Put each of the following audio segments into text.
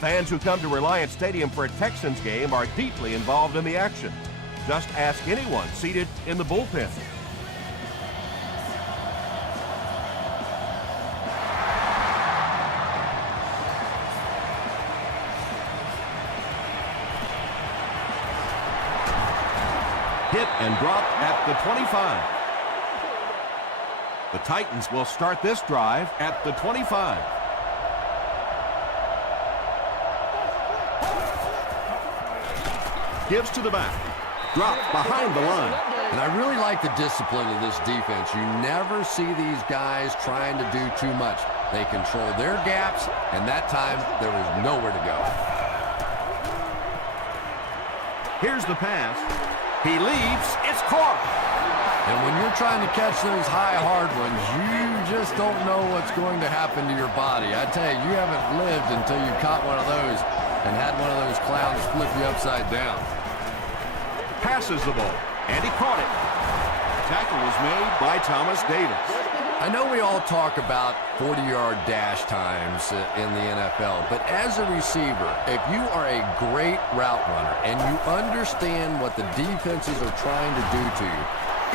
Fans who come to Reliant Stadium for a Texans game are deeply involved in the action. Just ask anyone seated in the bullpen. Hit and drop at the 25. The Titans will start this drive at the 25. Gives to the back. Dropped behind the line. And I really like the discipline of this defense. You never see these guys trying to do too much. They control their gaps, and that time there was nowhere to go. Here's the pass. He leaps. It's caught. And when you're trying to catch those high, hard ones, you just don't know what's going to happen to your body. I tell you, you haven't lived until you caught one of those and had one of those clowns flip you upside down. Passes the ball, and he caught it. Tackle was made by Thomas Davis. I know we all talk about 40-yard dash times in the NFL, but as a receiver, if you are a great route runner and you understand what the defenses are trying to do to you,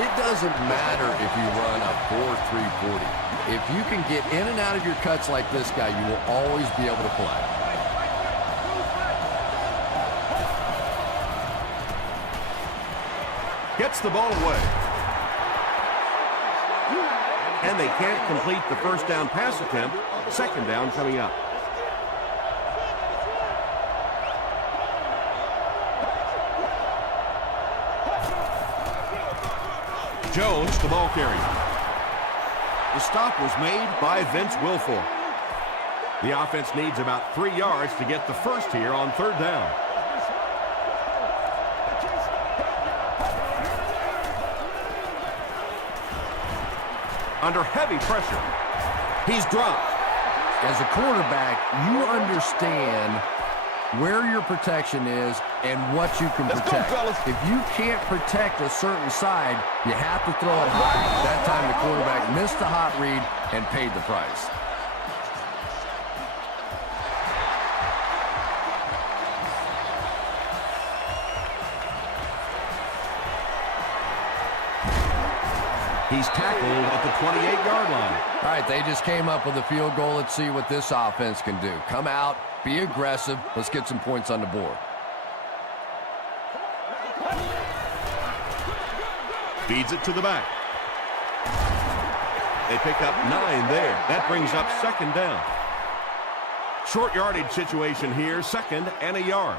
it doesn't matter if you run a 4.340. If you can get in and out of your cuts like this guy, you will always be able to play. Gets the ball away. And they can't complete the first down pass attempt. Second down coming up. Jones, the ball carrier. The stop was made by Vince Wilfork. The offense needs about 3 yards to get the first here on third down. Under heavy pressure. He's dropped. As a quarterback, you understand where your protection is and what you can protect. If you can't protect a certain side, you have to throw it high. That time the quarterback missed the hot read and paid the price. He's tackled at the 28-yard line. All right, they just came up with a field goal. Let's see what this offense can do. Come out, be aggressive. Let's get some points on the board. Feeds it to the back. They pick up 9 there. That brings up second down. Short yardage situation here, second and a yard.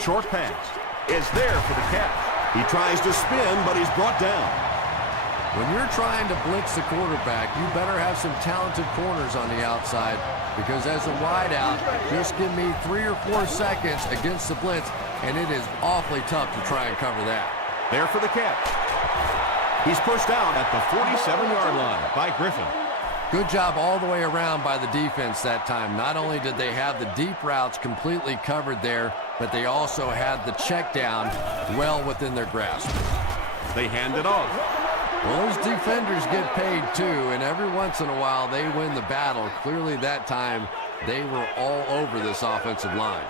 Short pass is there for the catch. He tries to spin, but he's brought down. When you're trying to blitz the quarterback, you better have some talented corners on the outside, because as a wideout, just give me 3 or 4 seconds against the blitz, and it is awfully tough to try and cover that. There for the catch. He's pushed out at the 47-yard line by Griffin. Good job all the way around by the defense that time. Not only did they have the deep routes completely covered there, but they also had the check down well within their grasp. They hand it off. Well, those defenders get paid too, and every once in a while they win the battle. Clearly that time they were all over this offensive line.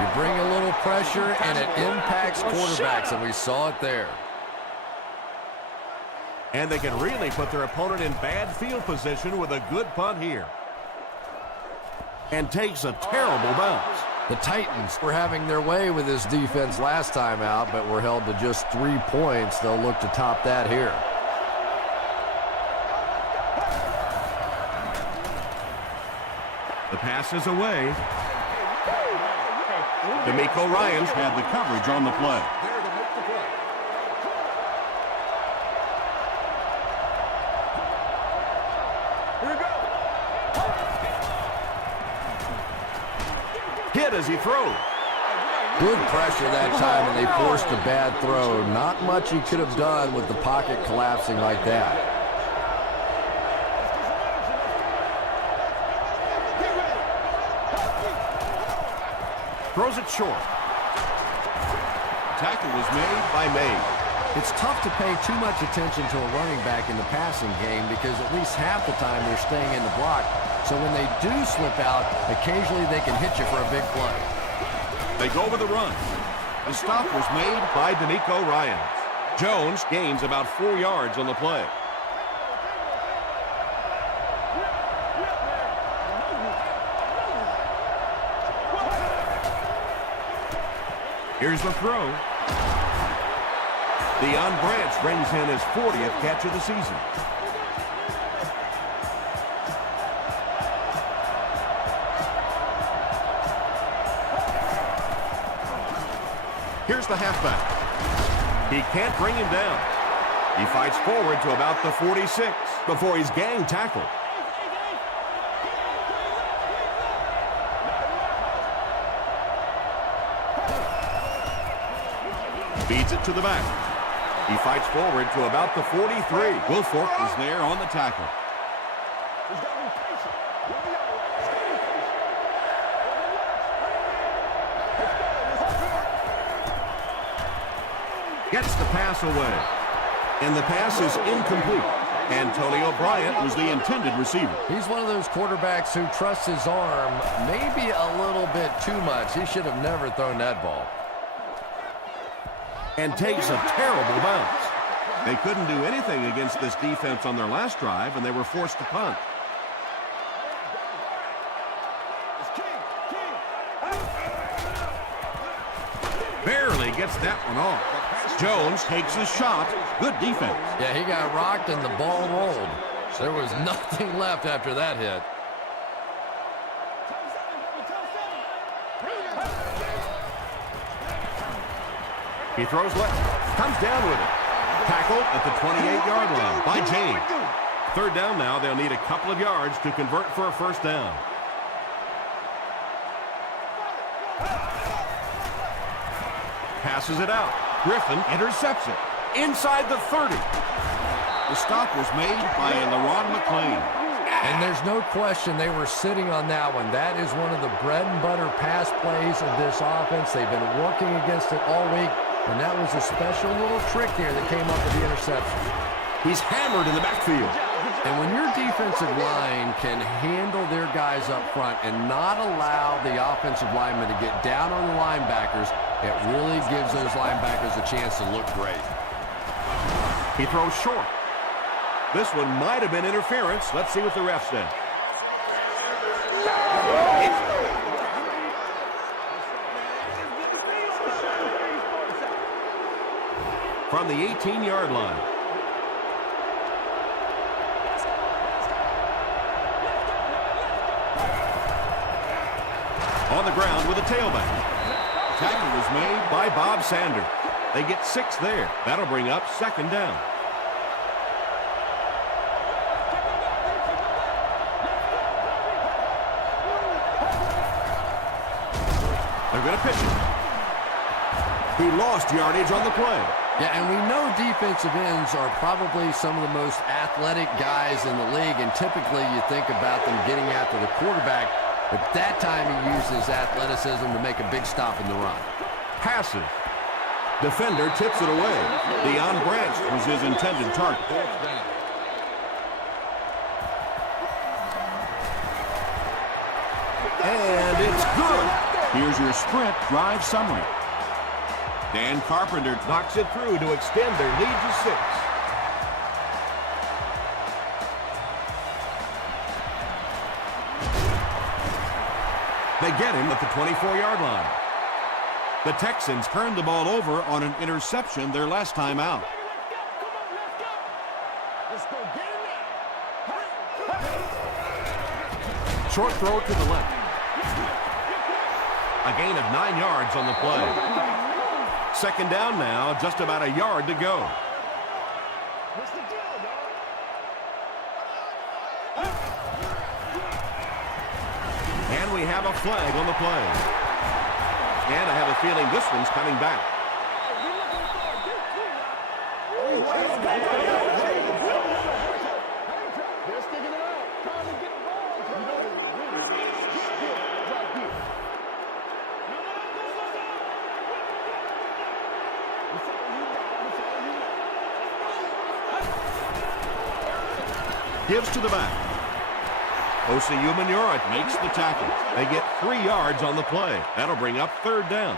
You bring a little pressure and it impacts quarterbacks, and we saw it there. And they can really put their opponent in bad field position with a good punt here. And takes a terrible bounce. The Titans were having their way with this defense last time out, but were held to just 3 points. They'll look to top that here. The pass is away. D'Amico Ryans had the coverage on the play. Hit as he throws. Good pressure that time, and they forced a bad throw. Not much he could have done with the pocket collapsing like that. Throws it short. tackle was made by May. It's tough to pay too much attention to a running back in the passing game because at least half the time they're staying in the block. So when they do slip out, occasionally they can hit you for a big play. They go with the run. The stop was made by D'Amico Ryans. Jones gains about 4 yards on the play. Here's the throw. Deion Branch brings in his 40th catch of the season. Here's the halfback. He can't bring him down. He fights forward to about the 46 before he's gang tackled. Feeds it to the back. He fights forward to about the 43. Wilfork is there on the tackle. Gets the pass away. And the pass is incomplete. Antonio Bryant was the intended receiver. He's one of those quarterbacks who trusts his arm maybe a little bit too much. He should have never thrown that ball. And takes a terrible bounce. They couldn't do anything against this defense on their last drive, and they were forced to punt. Barely gets that one off. Jones takes a shot. Good defense. Yeah, he got rocked and the ball rolled. There was nothing left after that hit. He throws left. Comes down with it. Tackled at the 28-yard line by James. Third down now. They'll need a couple of yards to convert for a first down. Passes it out. Griffin intercepts it. Inside the 30. The stop was made by LaRon McClain. And there's no question they were sitting on that one. That is one of the bread and butter pass plays of this offense. They've been working against it all week, and that was a special little trick here that came up with the interception. He's hammered in the backfield. And when your defensive line can handle their guys up front and not allow the offensive linemen to get down on the linebackers, it really gives those linebackers a chance to look great. He throws short. This one might have been interference. Let's see what the ref said. From the 18-yard line. On the ground with a tailback. Tackle was made by Bob Sanders. They get 6 there. That'll bring up second down. They're going to pitch it. He lost yardage on the play. Yeah, and we know defensive ends are probably some of the most athletic guys in the league, and typically you think about them getting after the quarterback, but that time he used his athleticism to make a big stop in the run. Passes. Defender tips it away. Deion Branch was his intended target. And it's good. Here's your sprint drive summary. Dan Carpenter knocks it through to extend their lead to 6. They get him at the 24-yard line. The Texans turned the ball over on an interception their last time out. Short throw to the left. A gain of 9 yards on the play. Second down now, just about a yard to go. And we have a flag on the play. And I have a feeling this one's coming back. gives to the back. OCU Manura makes the tackle. They get 3 yards on the play. That'll bring up third down.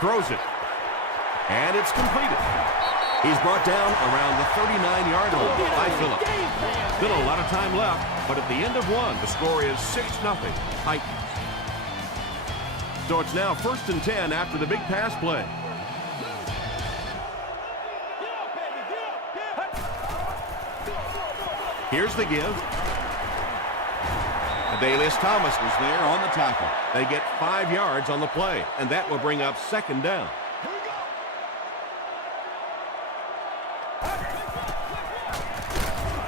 Throws it. And it's completed. He's brought down around the 39-yard line by Phillip. Still a lot of time left, but at the end of one, the score is 6-0 Titans. So it's now 1st and 10 after the big pass play. Here's the give. Adalius Thomas was there on the tackle. They get 5 yards on the play, and that will bring up 2nd down.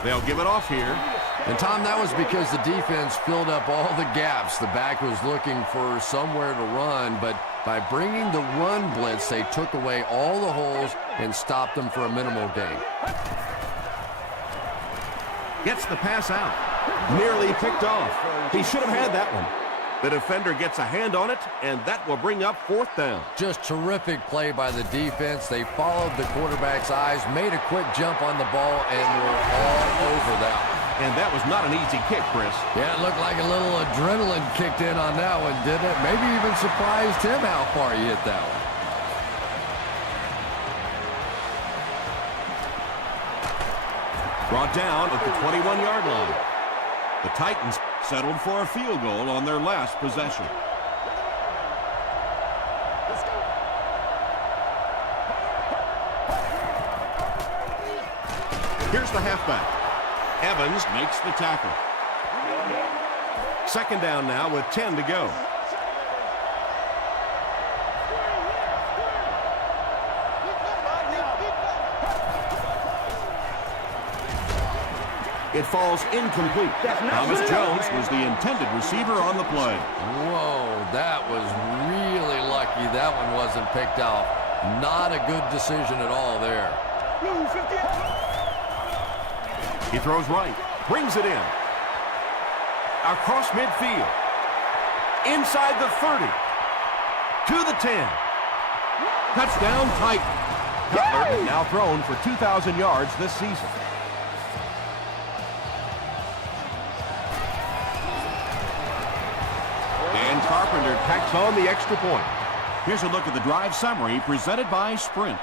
They'll give it off here. And, Tom, that was because the defense filled up all the gaps. The back was looking for somewhere to run, but by bringing the run blitz, they took away all the holes and stopped them for a minimal gain. Gets the pass out. Nearly picked off. He should have had that one. The defender gets a hand on it, and that will bring up 4th down. Just terrific play by the defense. They followed the quarterback's eyes, made a quick jump on the ball, and were all over that one. And that was not an easy kick, Chris. Yeah, it looked like a little adrenaline kicked in on that one, didn't it? Maybe even surprised him how far he hit that one. Brought down at the 21-yard line. The Titans settled for a field goal on their last possession. Here's the halfback. Evans makes the tackle. 2nd down now with 10 to go. It falls incomplete. Thomas Jones was the intended receiver on the play. Whoa, that was really lucky that one wasn't picked off. Not a good decision at all there. He throws right, brings it in. Across midfield. Inside the 30. To the 10. Touchdown, Titans. Cutler now thrown for 2,000 yards this season. And Carpenter tacks on the extra point. Here's a look at the drive summary presented by Sprint.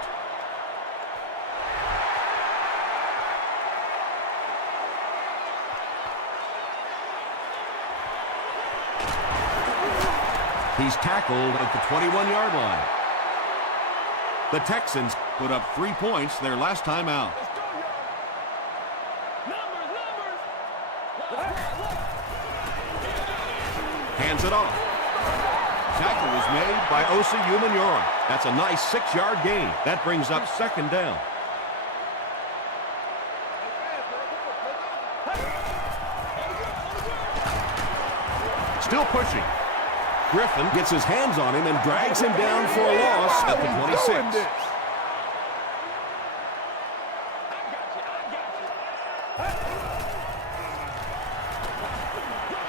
He's tackled at the 21-yard line. The Texans put up 3 points their last time out. Hands it off. Tackle was made by OCU Manura. That's a nice 6-yard gain. That brings up 2nd down. Still pushing. Griffin gets his hands on him and drags him down for a loss at the 26.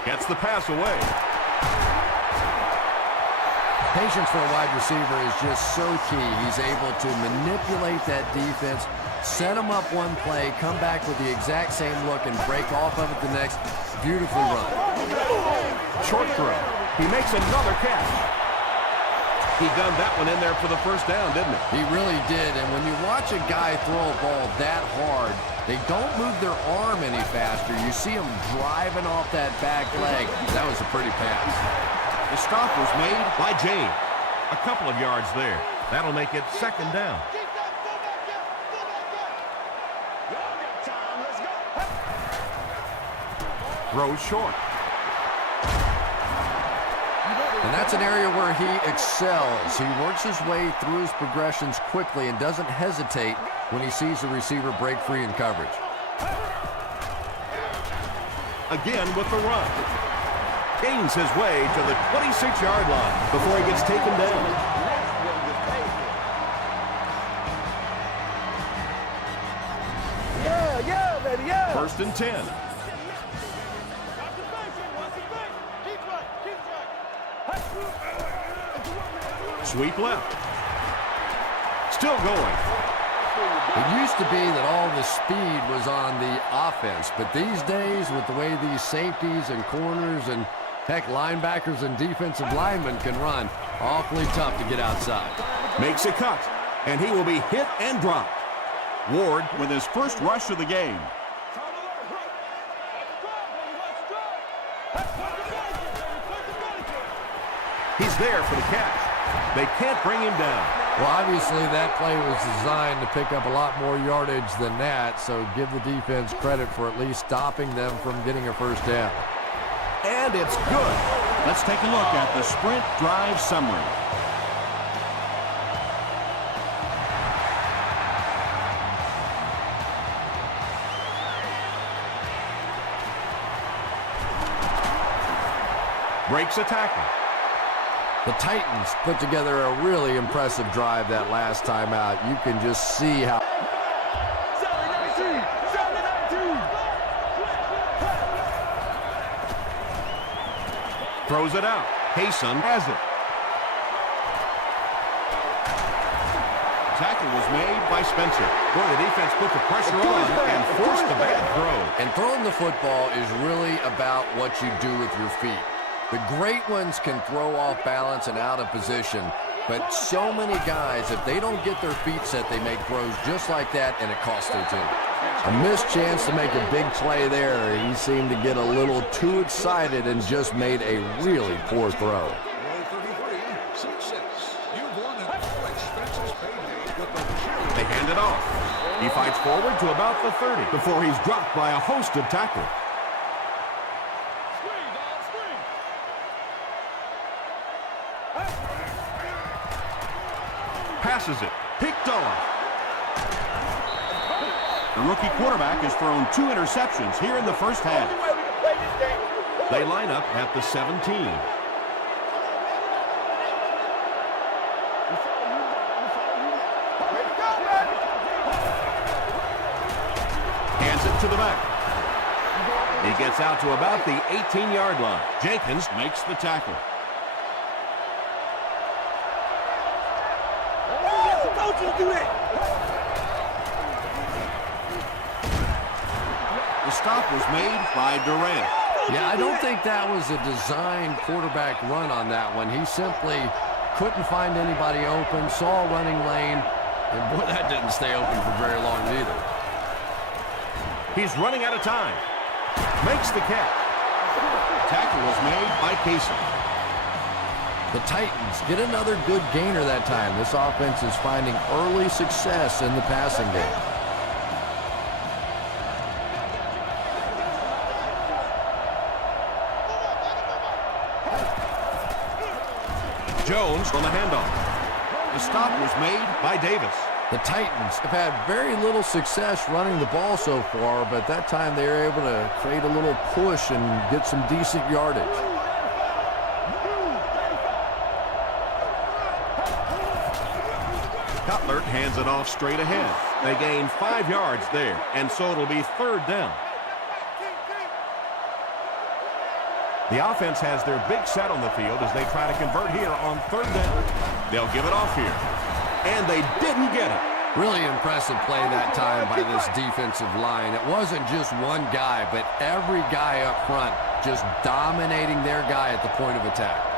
Gets the pass away. Patience for a wide receiver is just so key. He's able to manipulate that defense, set them up one play, come back with the exact same look, and break off of it the next. Beautifully run. Short throw. He makes another catch. He done that one in there for the 1st down, didn't he? He really did, and when you watch a guy throw a ball that hard, they don't move their arm any faster. You see him driving off that back leg. That was a pretty pass. The stop was made by James. A couple of yards there. That'll make it 2nd down. Throws short. And that's an area where he excels. He works his way through his progressions quickly and doesn't hesitate when he sees the receiver break free in coverage. Again with the run. Gains his way to the 26-yard line before he gets taken down. Yeah, baby, yeah. 1st and 10. Sweep left. still going. It used to be that all the speed was on the offense, but these days, with the way these safeties and corners and, heck, linebackers and defensive linemen can run, awfully tough to get outside. Makes a cut, and he will be hit and dropped. Ward with his first rush of the game. He's there for the catch. They can't bring him down. Well, obviously that play was designed to pick up a lot more yardage than that, so give the defense credit for at least stopping them from getting a first down. And it's good. Let's take a look at the sprint drive summary. Breaks a tackle. The Titans put together a really impressive drive that last time out. You can just see how... Throws it out. Hayson has it. Tackle was made by Spencer. Boy, the defense put the pressure on and forced the bad throw. And throwing the football is really about what you do with your feet. The great ones can throw off balance and out of position, but so many guys, if they don't get their feet set, they make throws just like that, and it costs their team. A missed chance to make a big play there. He seemed to get a little too excited and just made a really poor throw. They hand it off. He fights forward to about the 30 before he's dropped by a host of tacklers. Passes it. Picked off. The rookie quarterback has thrown 2 interceptions here in the first half. They line up at the 17. Hands it to the back. He gets out to about the 18-yard line. Jenkins Makes the tackle. The stop was made by Durant. Yeah, I don't think that was a designed quarterback run on that one. He simply couldn't find anybody open, saw a running lane, and boy, that didn't stay open for very long either. He's running out of time. Makes the catch. Tackle was made by Casey. The Titans get another good gainer that time. This offense is finding early success in the passing game. Jones on the handoff. The stop was made by Davis. The Titans have had very little success running the ball so far, but that time they were able to create a little push and get some decent yardage. Cutler hands it off straight ahead. They gain 5 yards there, and so it'll be 3rd down. The offense has their big set on the field as they try to convert here on 3rd down. They'll give it off here. And they didn't get it. Really impressive play that time by this defensive line. It wasn't just one guy, but every guy up front just dominating their guy at the point of attack.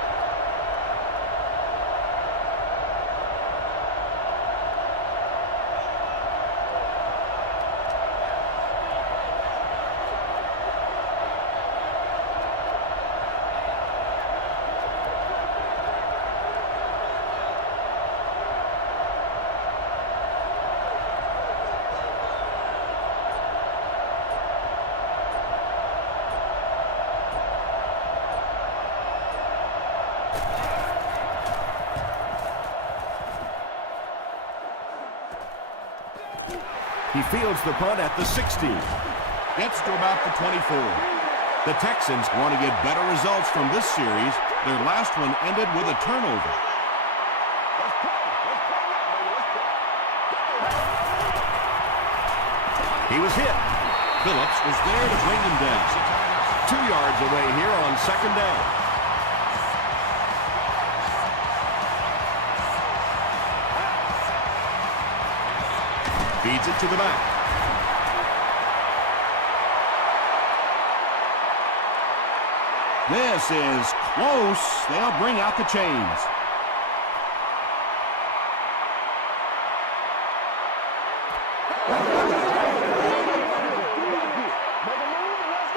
He fields the punt at the 16. Gets to about the 24. The Texans Want to get better results from this series. Their last one ended with a turnover. He was hit. Phillips was there to bring him down. 2 yards away here on 2nd down. Feeds it to the back. This is close. They'll bring out the chains.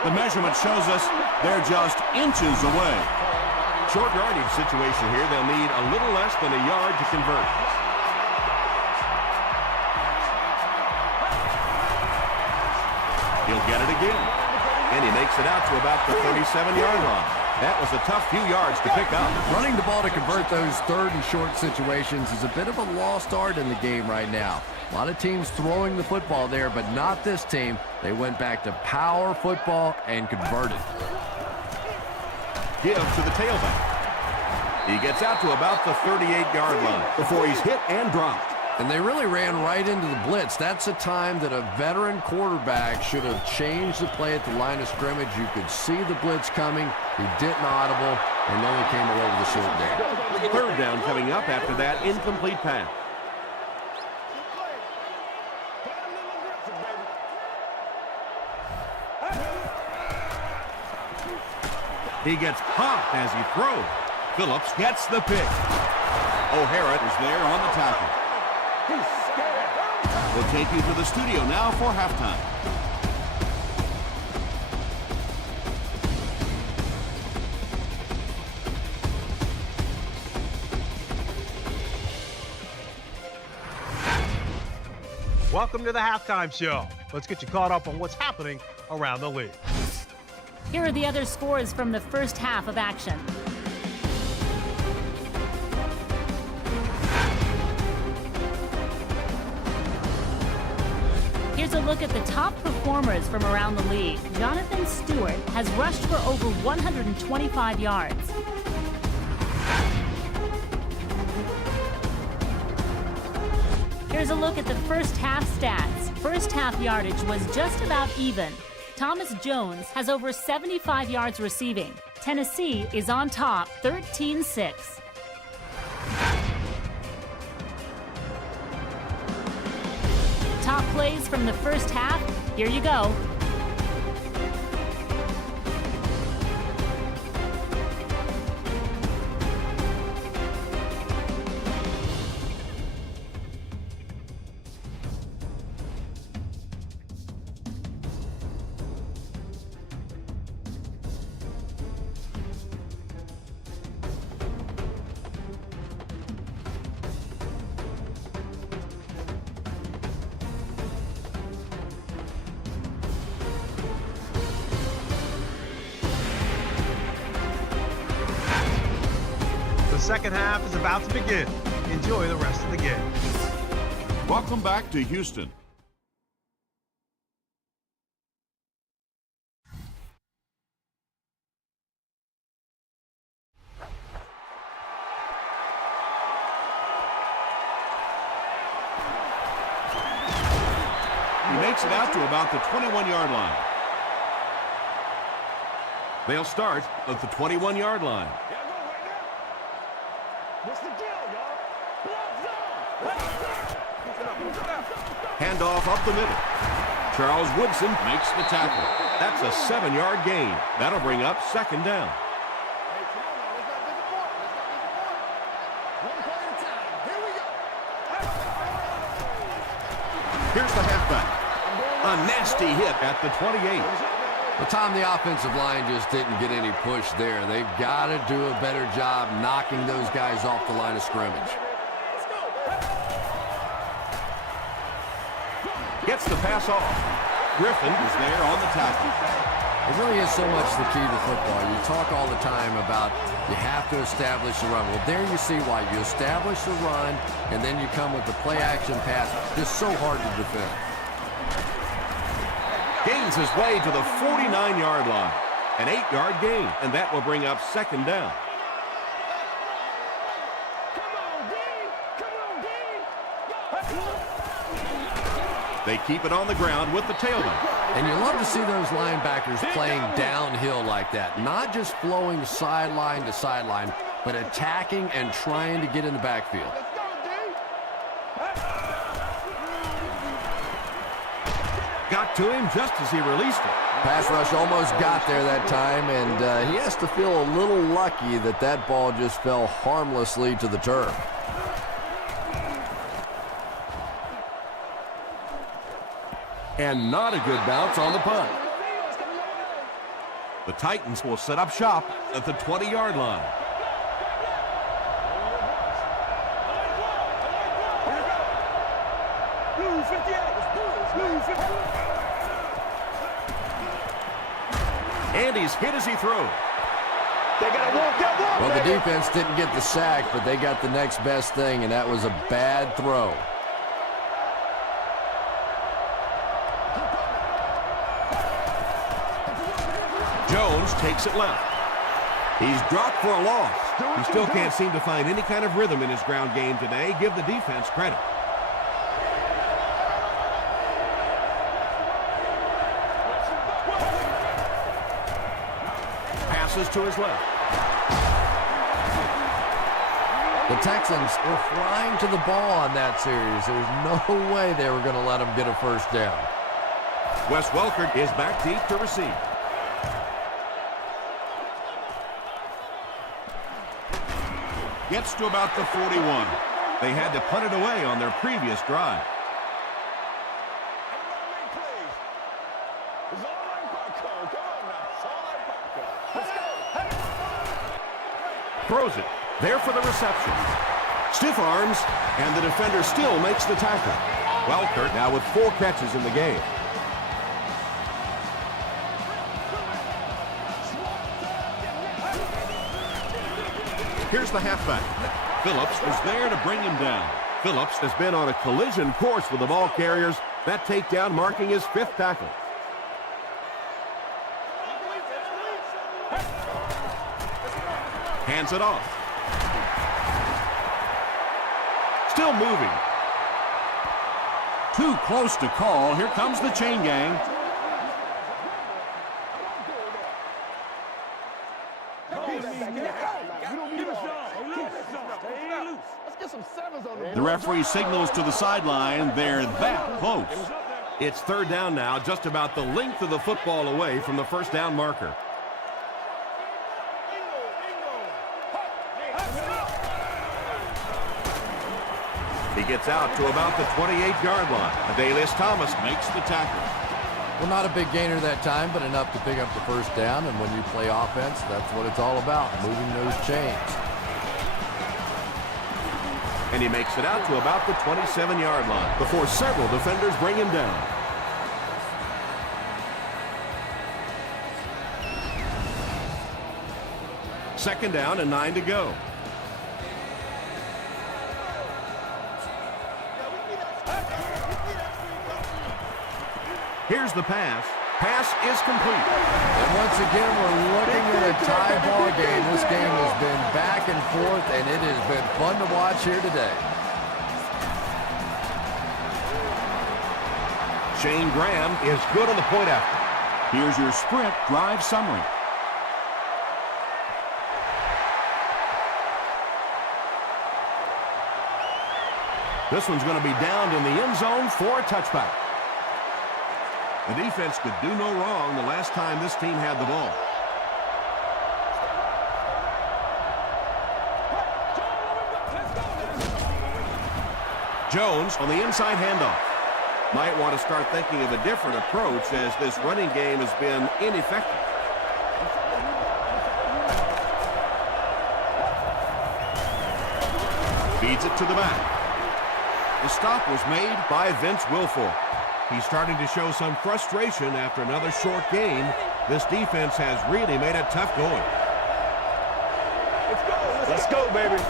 The measurement shows us they're just inches away. Short yardage situation here. They'll need a little less than a yard to convert. He'll get it again. And he makes it out to about the 37-yard line. That was a tough few yards to pick up. Running the ball to convert those third and short situations is a bit of a lost art in the game right now. A lot of teams throwing the football there, but not this team. They went back to power football and converted. Give to the tailback. He gets out to about the 38-yard line before he's hit and dropped. And they really ran right into the blitz. That's a time that a veteran quarterback should have changed the play at the line of scrimmage. You could see the blitz coming. He didn't audible, and then he came away with a short down. Third down coming up after that incomplete pass. He gets popped as he throws. Phillips gets the pick. O'Hara is there on the tackle. We'll take you to the studio now for halftime. Welcome to the halftime show. Let's get you caught up on what's happening around the league. Here are the other scores from the first half of action. Here's a look at the top performers from around the league. Jonathan Stewart has rushed for over 125 yards. Here's a look at the first half stats. First half yardage was just about even. Thomas Jones has over 75 yards receiving. Tennessee is on top, 13-6. Top plays from the first half. Here you go. The second half is about to begin. Enjoy the rest of the game. Welcome back to Houston. He makes it out to about the 21-yard line. They'll start at the 21-yard line. What's the deal, y'all? Block zone! Handoff up the middle. Charles Woodson makes the tackle. That's a 7-yard gain. That'll bring up second down. Here's the halfback. A nasty hit at the 28. Well, Tom, the offensive line just didn't get any push there. They've got to do a better job knocking those guys off the line of scrimmage. Gets the pass off. Griffin is there on the tackle. It really is so much the key to football. You talk all the time about you have to establish the run. Well, there you see why. You establish the run, and then you come with the play-action pass. Just so hard to defend. Gains his way to the 49-yard line. An 8-yard gain, and that will bring up second down. They keep it on the ground with the tailback. And you love to see those linebackers playing downhill like that. Not just flowing sideline to sideline, but attacking and trying to get in the backfield. to him just as he released it. Pass rush almost got there that time, and he has to feel a little lucky that that ball just fell harmlessly to the turf. And not a good bounce on the punt. The Titans will set up shop at the 20-yard line. And he's hit as he throws. They gotta walk that walk. Well, the defense didn't get the sack, but they got the next best thing, and that was a bad throw. Jones takes it left. He's dropped for a loss. He still can't seem to find any kind of rhythm in his ground game today. Give the defense credit. Passes to his left. The Texans were flying to the ball on that series. There's no way they were going to let them get a first down. Wes Welker is back deep to receive. Gets to about the 41. They had to punt it away on their previous drive. Throws it. There for the reception. Stiff arms, and the defender still makes the tackle. Welker now with 4 catches in the game. Here's the halfback. Phillips was there to bring him down. Phillips has been on a collision course with the ball carriers. That takedown marking his 5th tackle. Hands it off. Still moving. Too close to call. Here comes the chain gang. The referee signals to the sideline. They're that close. It's 3rd down now, just about the length of the football away from the first down marker. He gets out to about the 28-yard line. Adalius Thomas makes the tackle. Well, not a big gainer that time, but enough to pick up the first down. And when you play offense, that's what it's all about, moving those chains. And he makes it out to about the 27-yard line before several defenders bring him down. Second down and 9 to go. Here's the pass. Pass is complete. And once again, we're looking at a tie ball game. This game has been back and forth, and it has been fun to watch here today. Shane Graham is good on the point after. Here's your sprint drive summary. This one's going to be downed in the end zone for a touchback. The defense could do no wrong the last time this team had the ball. Jones on the inside handoff. Might want to start thinking of a different approach as this running game has been ineffective. Feeds it to the back. The stop was made by Vince Wilfork. He's starting to show some frustration after another short game. This defense has really made it tough going. Let's go, baby.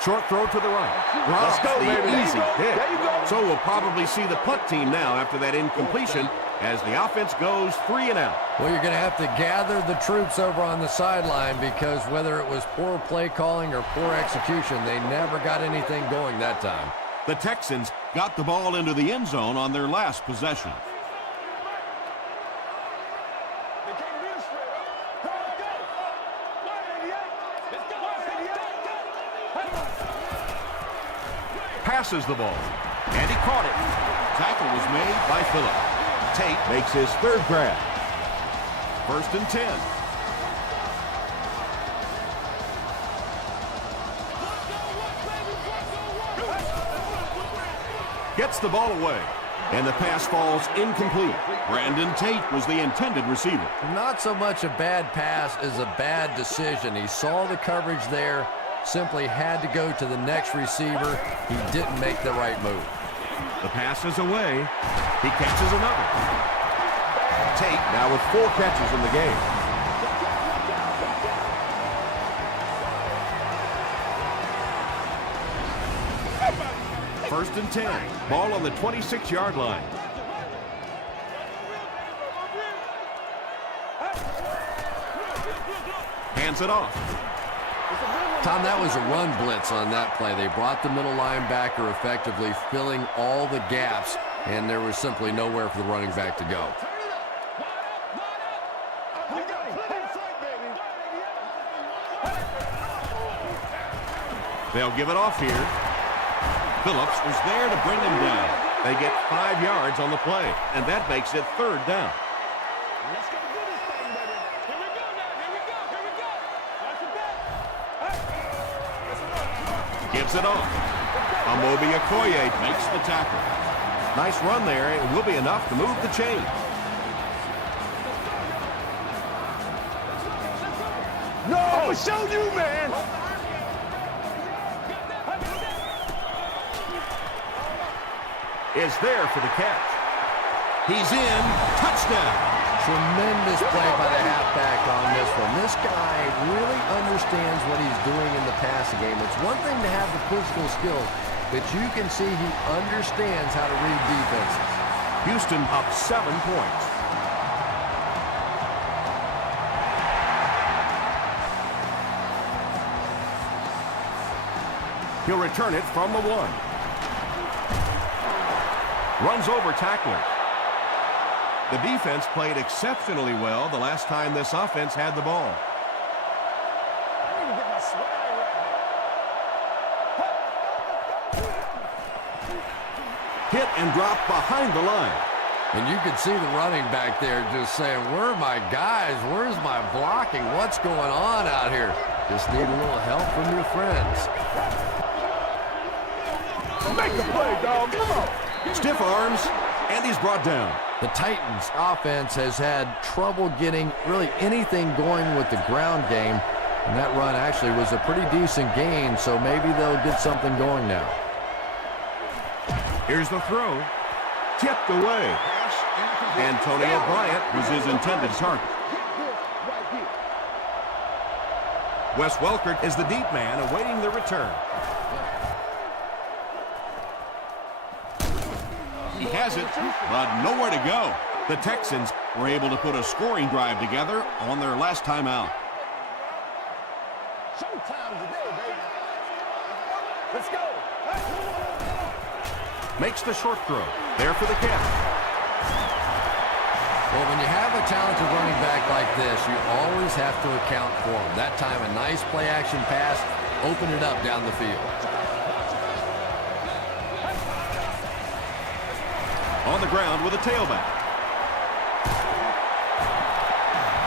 Short throw to the right. Let's go, The baby. easy hit. There you go. So we'll probably see the punt team now after that incompletion as the offense goes 3 and out. Well, you're going to have to gather the troops over on the sideline because whether it was poor play calling or poor execution, they never got anything going that time. The Texans got the ball into the end zone on their last possession. Pass passes the ball. And he caught it. Tackle was made by Phillip. Tate makes his third grab. 1st and 10. Gets the ball away. And the pass falls incomplete. Brandon Tate was the intended receiver. Not so much a bad pass as a bad decision. He saw the coverage there, simply had to go to the next receiver. He didn't make the right move. The pass is away. He catches another. Tate now with 4 catches in the game. First and 10. Ball on the 26-yard line. Hands it off. Tom, that was a run blitz on that play. They brought the middle linebacker effectively, filling all the gaps, and there was simply nowhere for the running back to go. They'll give it off here. Phillips was there to bring him down. They get 5 yards on the play, and that makes it 3rd down. Let's go do this thing, baby. Here we go now. Here we go. Here we go. Watch it back. Gives it off. Amobi Okoye makes the tackle. Nice run there. It will be enough to move the chain. No, I'ma show you, man. Is there for the catch. He's in. Touchdown. Tremendous play by the halfback on this one. This guy really understands what he's doing in the passing game. It's one thing to have the physical skills, but you can see he understands how to read defenses. Houston up 7 points. He'll return it from the 1. Runs over tacklers. The defense played exceptionally well the last time this offense had the ball. I need to get my swag right. Hit and drop behind the line. And you could see the running back there just saying, where are my guys? Where's my blocking? What's going on out here? Just need a little help from your friends. Make the play, dog. Come on. Stiff arms, and he's brought down. The Titans offense has had trouble getting really anything going with the ground game, and that run actually was a pretty decent gain, so maybe they'll get something going now. Here's the throw. Tipped away. Antonio Bryant was his intended target. Wes Welker is the deep man awaiting the return. He has it, but nowhere to go. The Texans were able to put a scoring drive together on their last time out. Showtime today, baby. Let's go. Makes the short throw. There for the catch. Well, when you have a talented running back like this, you always have to account for him. That time, a nice play-action pass opened it up down the field. On the ground with a tailback.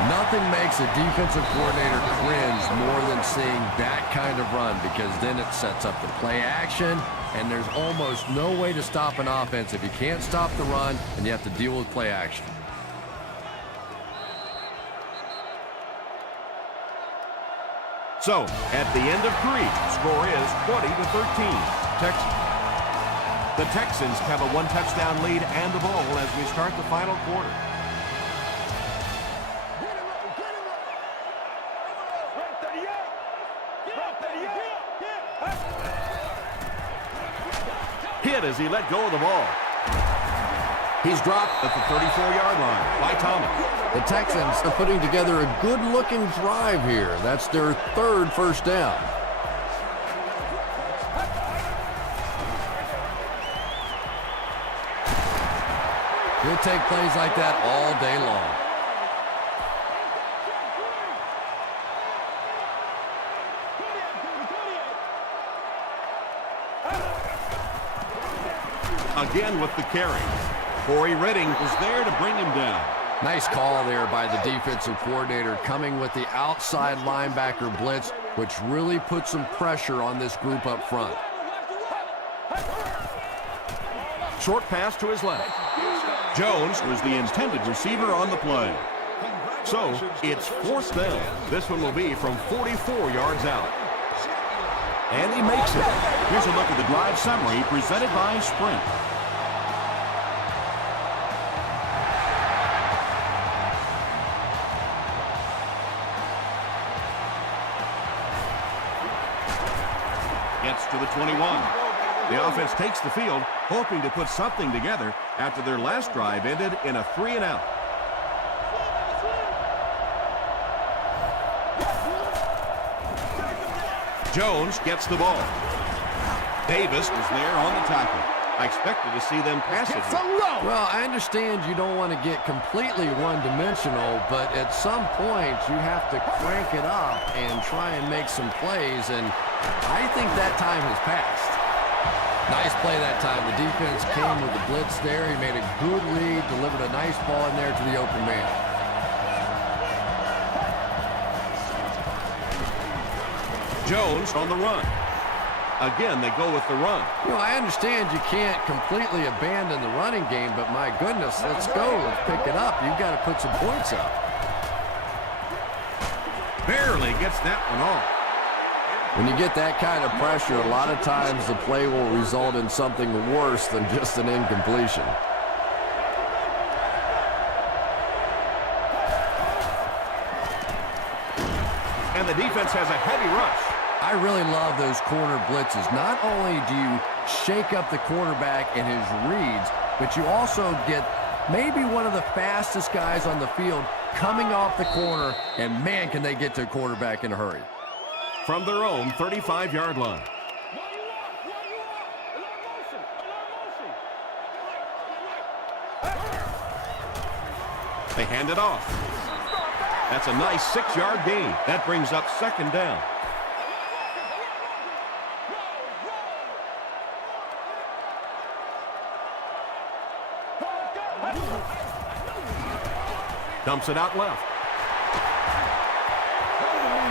Nothing makes a defensive coordinator cringe more than seeing that kind of run, because then it sets up the play action, and there's almost no way to stop an offense if you can't stop the run and you have to deal with play action. So, at the end of 3, score is 20-13. Texans. The Texans have a 1-touchdown lead and the ball as we start the final quarter. Hit as he let go of the ball. He's dropped at the 34-yard line by Thomas. The Texans are putting together a good-looking drive here. That's their 3rd first down. He'll take plays like that all day long. Again with the carry. Corey Redding was there to bring him down. Nice call there by the defensive coordinator, coming with the outside linebacker blitz, which really put some pressure on this group up front. Short pass to his left. Jones was the intended receiver on the play. So it's 4th down. This one will be from 44 yards out. And he makes it. Here's a look at the drive summary presented by Sprint. Gets to the 21. The offense takes the field, hoping to put something together after their last drive ended in a 3-and-out. Jones gets the ball. Davis was there on the tackle. I expected to see them pass it. Well, I understand you don't want to get completely one-dimensional, but at some point you have to crank it up and try and make some plays, and I think that time has passed. Nice play that time. The defense came with the blitz there. He made a good read, delivered a nice ball in there to the open man. Jones on the run. Again, they go with the run. You know, I understand you can't completely abandon the running game, but my goodness, let's go. Let's pick it up. You've got to put some points up. Barely gets that one off. When you get that kind of pressure, a lot of times the play will result in something worse than just an incompletion. And the defense has a heavy rush. I really love those corner blitzes. Not only do you shake up the quarterback in his reads, but you also get maybe one of the fastest guys on the field coming off the corner, and man, can they get to a quarterback in a hurry. From their own 35-yard line. They hand it off. That's a nice 6-yard gain. That brings up 2nd down. Dumps it out left.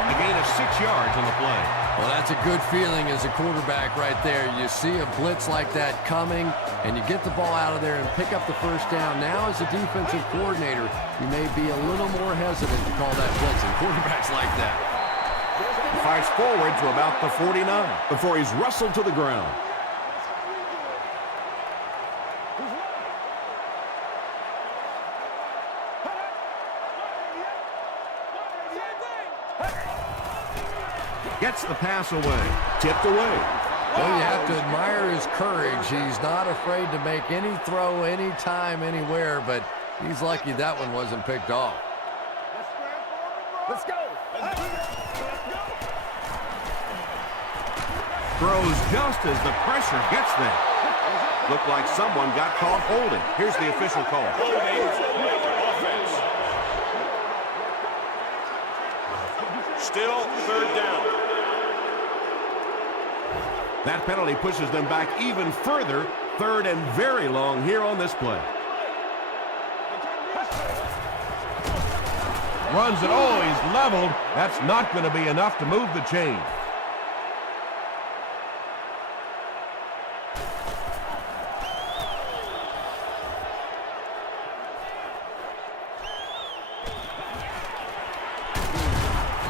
A gain of 6 yards on the play. Well, that's a good feeling as a quarterback right there. You see a blitz like that coming, and you get the ball out of there and pick up the 1st down. Now, as a defensive coordinator, you may be a little more hesitant to call that blitzing. Quarterbacks like that. He fires forward to about the 49 before he's wrestled to the ground. Gets the pass away. Tipped away. Well, you have to admire his courage. He's not afraid to make any throw, anytime, anywhere, but he's lucky that one wasn't picked off. Let's go. Throws just as the pressure gets there. Looked like someone got caught holding. Here's the official call. Still 3rd down. That penalty pushes them back even further. 3rd and very long here on this play. Runs it. Oh, he's leveled. That's not going to be enough to move the chain.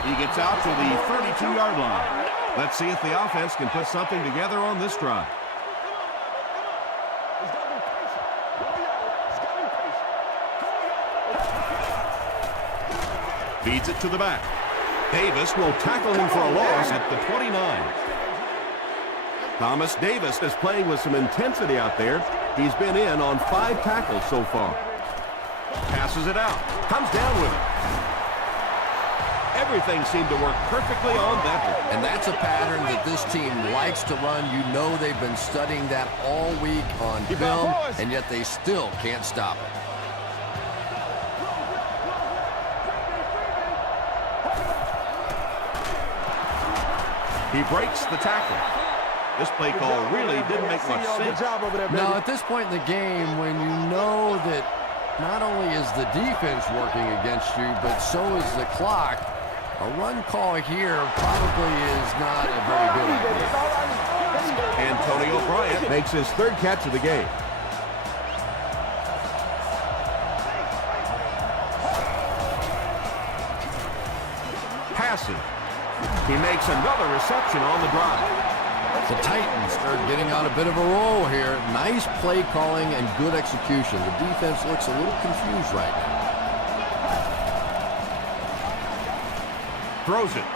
He gets out to the 32-yard line. Let's see if the offense can put something together on this drive. Feeds it to the back. Davis will tackle him for a loss at the 29. Thomas Davis is playing with some intensity out there. He's been in on 5 tackles so far. Passes it out. Comes down with it. Everything seemed to work perfectly on that one. And that's a pattern that this team likes to run. You know they've been studying that all week on film, and yet they still can't stop it. He breaks the tackle. This play call really didn't make much sense. Now, at this point in the game, when you know that not only is the defense working against you, but so is the clock, a run call here probably is not a very good idea. Antonio Bryant makes his third catch of the game. Passing. He makes another reception on the drive. The Titans are getting on a bit of a roll here. Nice play calling and good execution. The defense looks a little confused right now. Throws it.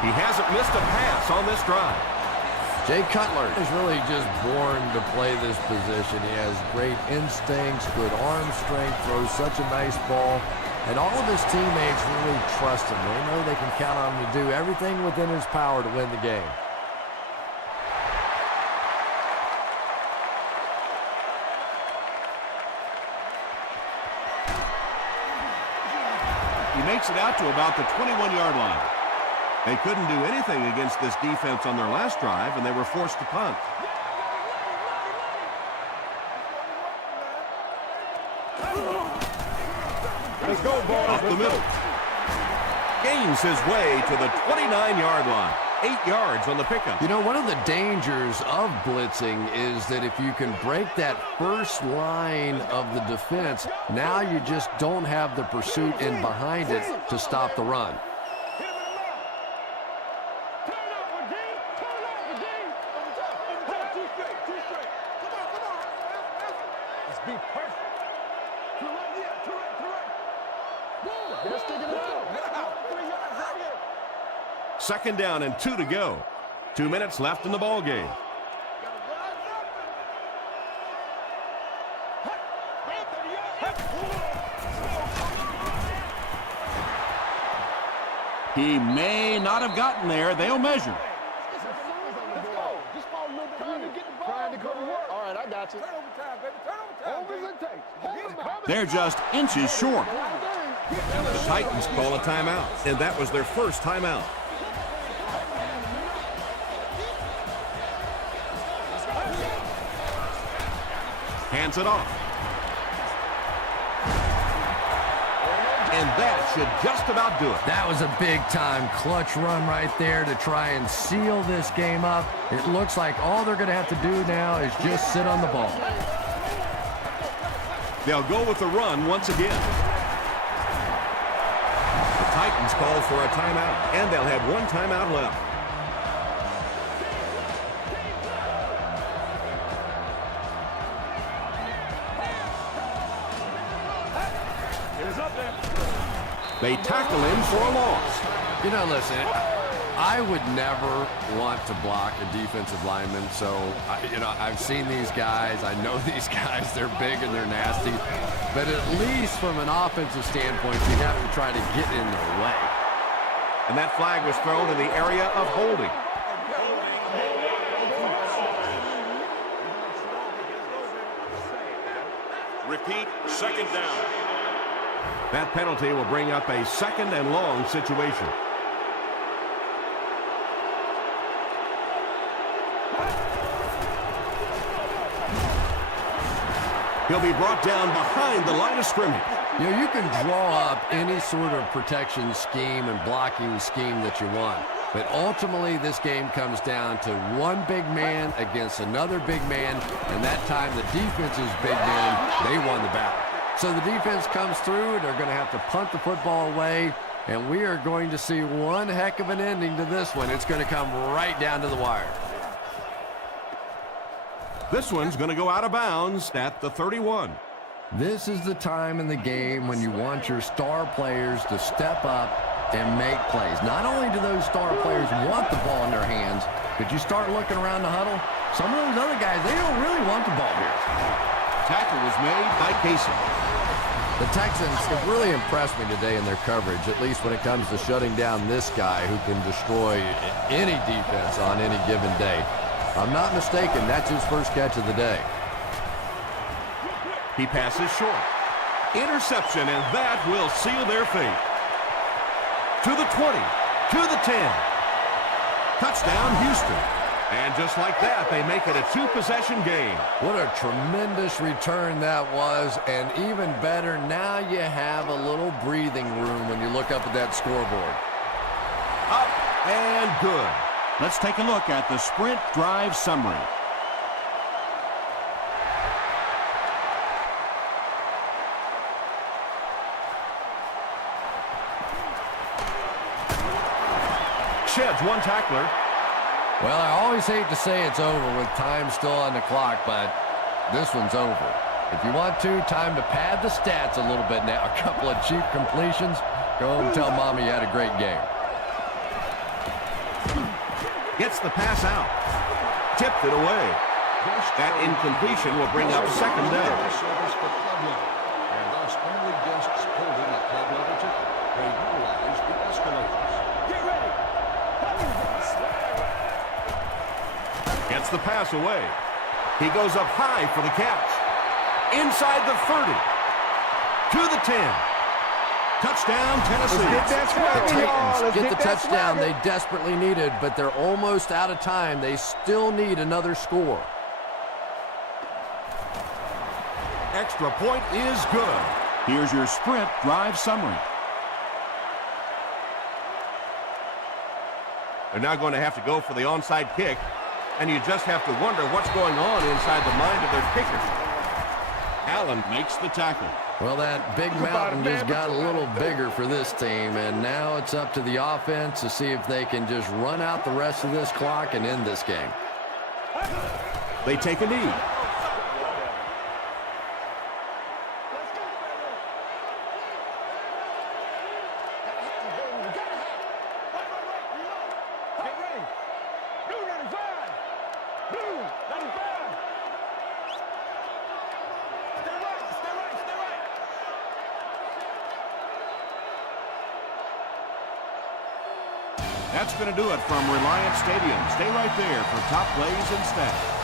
He hasn't missed a pass on this drive. Jay Cutler is really just born to play this position. He has great instincts, good arm strength, throws such a nice ball. And all of his teammates really trust him. They know they can count on him to do everything within his power to win the game. He makes it out to about the 21-yard line. They couldn't do anything against this defense on their last drive, and they were forced to punt. Let's go, boys. Up the middle. Gains his way to the 29-yard line. 8 yards on the pickup. You know, one of the dangers of blitzing is that if you can break that first line of the defense, now you just don't have the pursuit in behind it to stop the run. Second down and 2 to go. 2 minutes left in the ball game. He may not have gotten there. They'll measure. They're just inches short. The Titans call a timeout, and that was their first timeout. Hands it off. And that should just about do it. That was a big-time clutch run right there to try and seal this game up. It looks like all they're going to have to do now is just sit on the ball. They'll go with the run once again. The Titans call for a timeout, and they'll have one timeout left. They tackle him for a loss. You know, listen, I would never want to block a defensive lineman, so, I've seen these guys. I know these guys. They're big and they're nasty. But at least from an offensive standpoint, you have to try to get in their way. And that flag was thrown in the area of holding. Repeat, second down. That penalty will bring up a second and long situation. He'll be brought down behind the line of scrimmage. You know, you can draw up any sort of protection scheme and blocking scheme that you want. But ultimately, this game comes down to one big man against another big man. And that time, the defense's big man, they won the battle. So the defense comes through, and they're going to have to punt the football away, and we are going to see one heck of an ending to this one. It's going to come right down to the wire. This one's going to go out of bounds at the 31. This is the time in the game when you want your star players to step up and make plays. Not only do those star players want the ball in their hands, but you start looking around the huddle, some of those other guys, they don't really want the ball here. Tackle was made by Casey. The Texans have really impressed me today in their coverage, at least when it comes to shutting down this guy who can destroy any defense on any given day. If I'm not mistaken, that's his first catch of the day. He passes short. Interception, and that will seal their fate. To the 20, to the 10. Touchdown, Houston. And just like that, they make it a two-possession game. What a tremendous return that was, and even better, now you have a little breathing room when you look up at that scoreboard. Up and good. Let's take a look at the sprint drive summary. Sheds one tackler. Well, I always hate to say it's over with time still on the clock, but this one's over. If you want time to pad the stats a little bit now. A couple of cheap completions. Go home and tell Mommy you had a great game. Gets the pass out. Tipped it away. That incompletion will bring up second down. And thus only guests holding a club level ticket may utilize the escalators. Get ready. Gets the pass away. He goes up high for the catch. Inside the 30. To the 10. Touchdown, Tennessee. The Titans get the touchdown they desperately needed, but they're almost out of time. They still need another score. Extra point is good. Here's your sprint drive summary. They're now going to have to go for the onside kick, and you just have to wonder what's going on inside the mind of their kicker. Allen makes the tackle. Well, that big mountain just got a little bigger for this team, and now it's up to the offense to see if they can just run out the rest of this clock and end this game. They take a knee. Get ready. Blue 95. Blue 95. Stay right, stay right, stay right. That's going to do it from Reliance Stadium. Stay right there for top plays and stats.